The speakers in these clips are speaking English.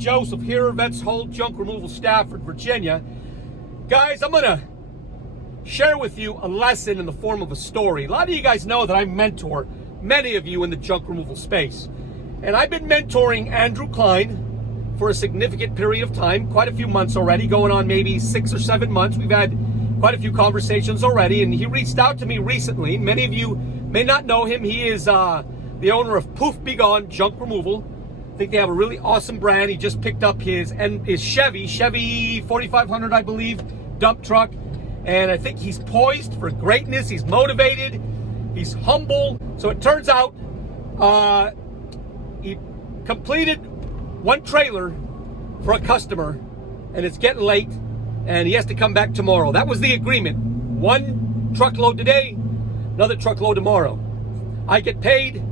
Joseph here, VETS Whole Junk Removal, Stafford, Virginia. Guys, I'm going to share with you a lesson in the form of a story. A lot of you guys know that I mentor many of you in the junk removal space. And I've been mentoring Andrew Klein for a significant period of time, quite a few months already, going on maybe 6 or 7 months. We've had quite a few conversations already, and he reached out to me recently. Many of you may not know him. He is the owner of Poof Be Gone Junk Removal. I think they have a really awesome brand. He just picked up his Chevy 4500, I believe, dump truck. And I think he's poised for greatness. He's motivated. He's humble. So it turns out he completed one trailer for a customer, and it's getting late, and he has to come back tomorrow. That was the agreement. One truckload today, another truckload tomorrow. I get paid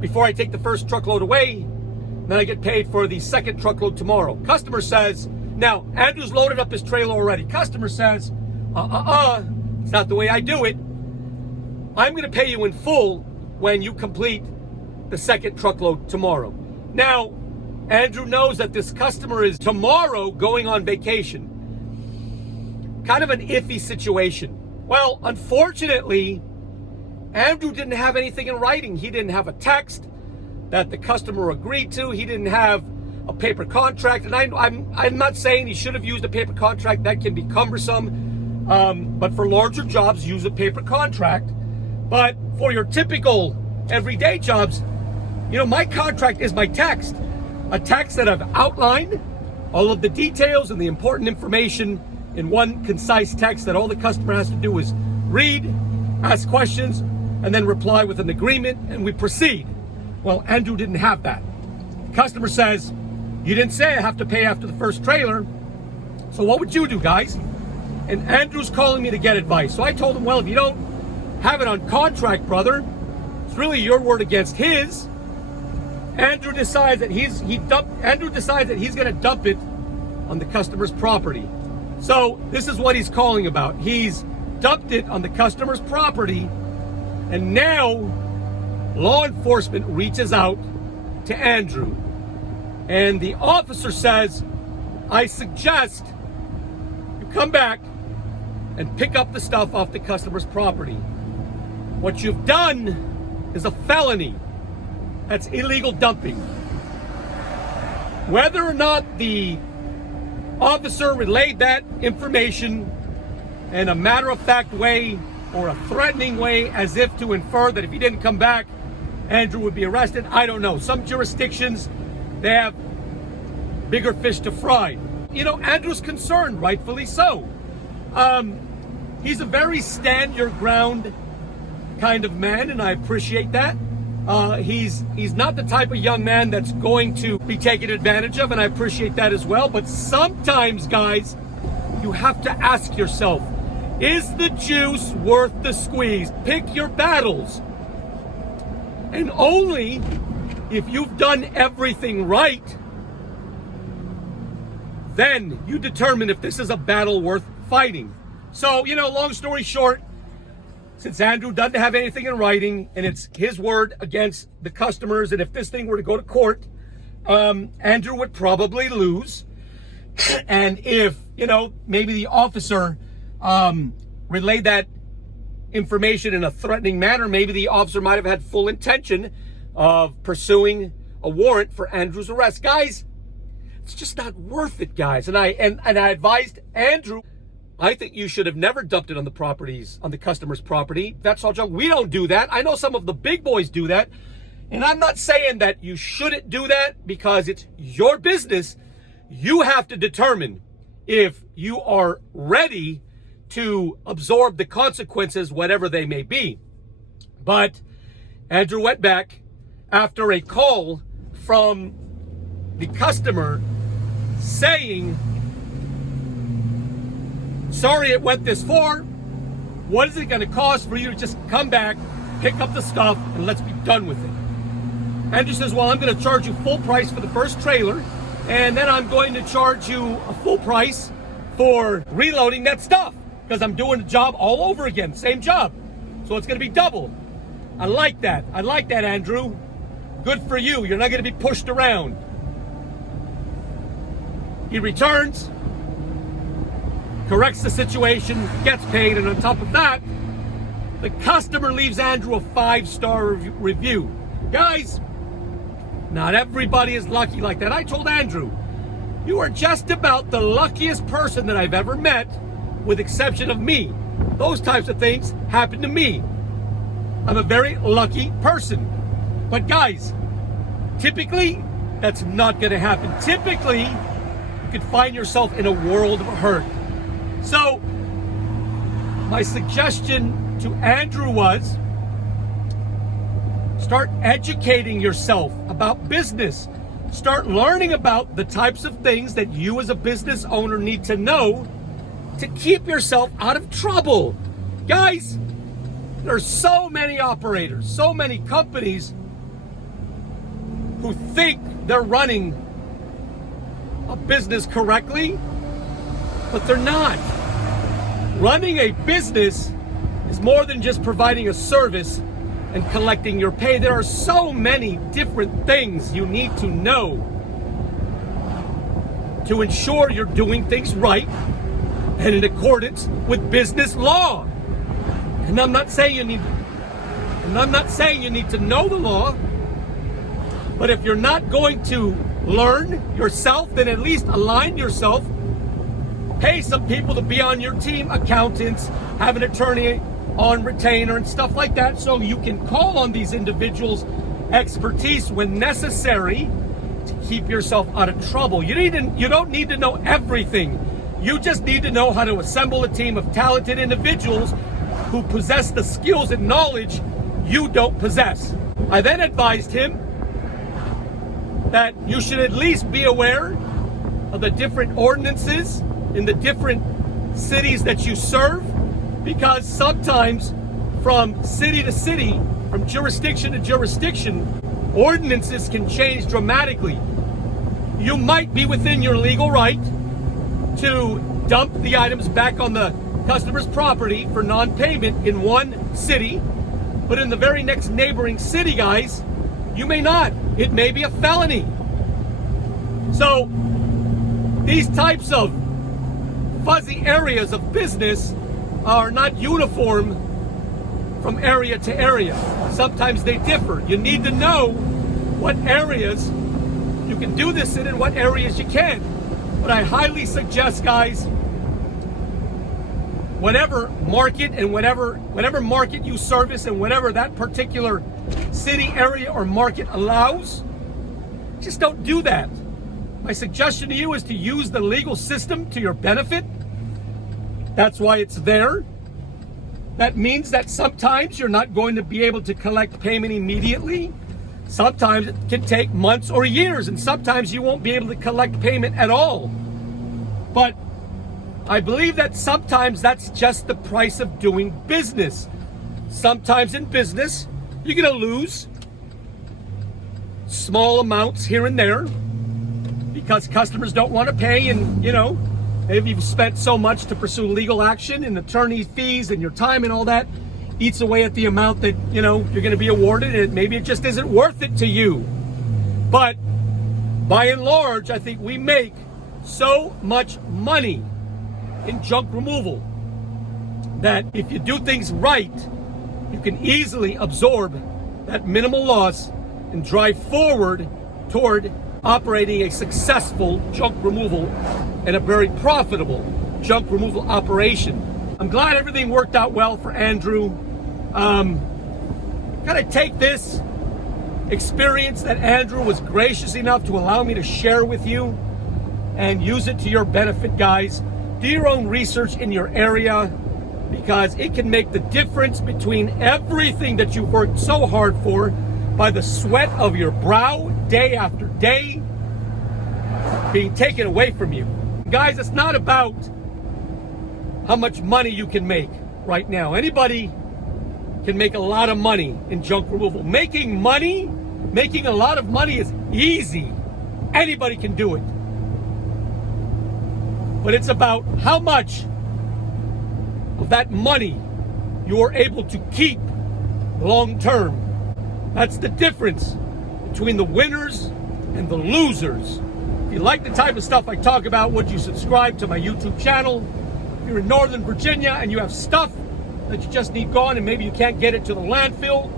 before I take the first truckload away. Then I get paid for the second truckload tomorrow. Customer says, now Andrew's loaded up his trailer already. Customer says, it's not the way I do it. I'm going to pay you in full when you complete the second truckload tomorrow. Now, Andrew knows that this customer is tomorrow going on vacation. Kind of an iffy situation. Well, unfortunately, Andrew didn't have anything in writing. He didn't have a text that the customer agreed to. He didn't have a paper contract. And I'm not saying he should have used a paper contract. That can be cumbersome. But for larger jobs, use a paper contract. But for your typical everyday jobs, you know, my contract is my text. A text that I've outlined all of the details and the important information in one concise text that all the customer has to do is read, ask questions, and then reply with an agreement, and we proceed. Well, Andrew didn't have that. The customer says, you didn't say I have to pay after the first trailer, so what would you do, guys? And Andrew's calling me to get advice. So I told him, well, if you don't have it on contract, brother, it's really your word against his. Andrew decides that he's going to dump it on the customer's property. So this is what he's calling about. He's dumped it on the customer's property, and now law enforcement reaches out to Andrew, and the officer says, I suggest you come back and pick up the stuff off the customer's property. What you've done is a felony. That's illegal dumping. Whether or not the officer relayed that information in a matter-of-fact way or a threatening way, as if to infer that if he didn't come back, Andrew would be arrested, I don't know. Some jurisdictions, they have bigger fish to fry. You know, Andrew's concerned, rightfully so. He's a very stand-your-ground kind of man, and I appreciate that. He's not the type of young man that's going to be taken advantage of, and I appreciate that as well. But sometimes, guys, you have to ask yourself, is the juice worth the squeeze? Pick your battles. And only if you've done everything right, then you determine if this is a battle worth fighting. So, you know, long story short, since Andrew doesn't have anything in writing and it's his word against the customers, and if this thing were to go to court, Andrew would probably lose. And if, you know, maybe the officer relayed that information in a threatening manner, maybe the officer might have had full intention of pursuing a warrant for Andrew's arrest. Guys, it's just not worth it, guys. And I advised Andrew, I think you should have never dumped it on the customer's property. That's all junk. We don't do that. I know some of the big boys do that. And I'm not saying that you shouldn't do that, because it's your business. You have to determine if you are ready to absorb the consequences, whatever they may be. But Andrew went back after a call from the customer saying, sorry it went this far. What is it going to cost for you to just come back, pick up the stuff, and let's be done with it? Andrew says, well, I'm going to charge you full price for the first trailer, and then I'm going to charge you a full price for reloading that stuff, because I'm doing the job all over again, same job. So it's going to be double. I like that. I like that, Andrew. Good for you. You're not going to be pushed around. He returns, corrects the situation, gets paid, and on top of that, the customer leaves Andrew a 5-star review. Guys, not everybody is lucky like that. I told Andrew, you are just about the luckiest person that I've ever met, with exception of me. Those types of things happen to me. I'm a very lucky person. But guys, typically, that's not going to happen. Typically, you could find yourself in a world of hurt. So, my suggestion to Andrew was, start educating yourself about business. Start learning about the types of things that you as a business owner need to know to keep yourself out of trouble. Guys, there's so many operators, so many companies who think they're running a business correctly, but they're not. Running a business is more than just providing a service and collecting your pay. There are so many different things you need to know to ensure you're doing things right and in accordance with business law. And I'm not saying you need to know the law, but if you're not going to learn yourself, then at least align yourself. Pay some people to be on your team, accountants, have an attorney on retainer and stuff like that, so you can call on these individuals' expertise when necessary to keep yourself out of trouble. You don't need to know everything. You just need to know how to assemble a team of talented individuals who possess the skills and knowledge you don't possess. I then advised him that you should at least be aware of the different ordinances in the different cities that you serve, because sometimes from city to city, from jurisdiction to jurisdiction, ordinances can change dramatically. You might be within your legal right to dump the items back on the customer's property for non-payment in one city, but in the very next neighboring city, guys, you may not. It may be a felony. So these types of fuzzy areas of business are not uniform from area to area. Sometimes they differ. You need to know what areas you can do this in and what areas you can't. But I highly suggest, guys, whatever market and whatever market you service and whatever that particular city, area, or market allows, just don't do that. My suggestion to you is to use the legal system to your benefit. That's why it's there. That means that sometimes you're not going to be able to collect payment immediately. Sometimes it can take months or years, and sometimes you won't be able to collect payment at all. But I believe that sometimes that's just the price of doing business. Sometimes in business, you're going to lose small amounts here and there because customers don't want to pay, and maybe you've spent so much to pursue legal action and attorney fees and your time and all that eats away at the amount that you're going to be awarded, and maybe it just isn't worth it to you. But by and large, I think we make so much money in junk removal that if you do things right, you can easily absorb that minimal loss and drive forward toward operating a successful junk removal and a very profitable junk removal operation. I'm glad everything worked out well for Andrew. Gotta take this experience that Andrew was gracious enough to allow me to share with you and use it to your benefit, guys. Do your own research in your area, because it can make the difference between everything that you've worked so hard for by the sweat of your brow day after day being taken away from you. Guys, it's not about how much money you can make right now. Anybody can make a lot of money in junk removal. Making a lot of money is easy. Anybody can do it. But it's about how much of that money you are able to keep long term. That's the difference between the winners and the losers. If you like the type of stuff I talk about, would you subscribe to my YouTube channel? If you're in Northern Virginia and you have stuff that you just need gone and maybe you can't get it to the landfill,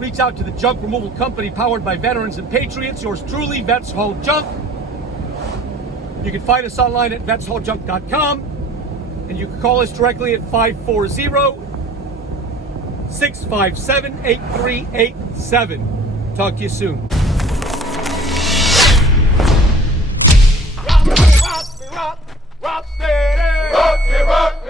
reach out to the junk removal company powered by veterans and patriots. Yours truly, Vets Haul Junk. You can find us online at vetshauljunk.com, and you can call us directly at 540-657-8387. Talk to you soon. Rock me, rock me, rock, rock steady. Rock me, rock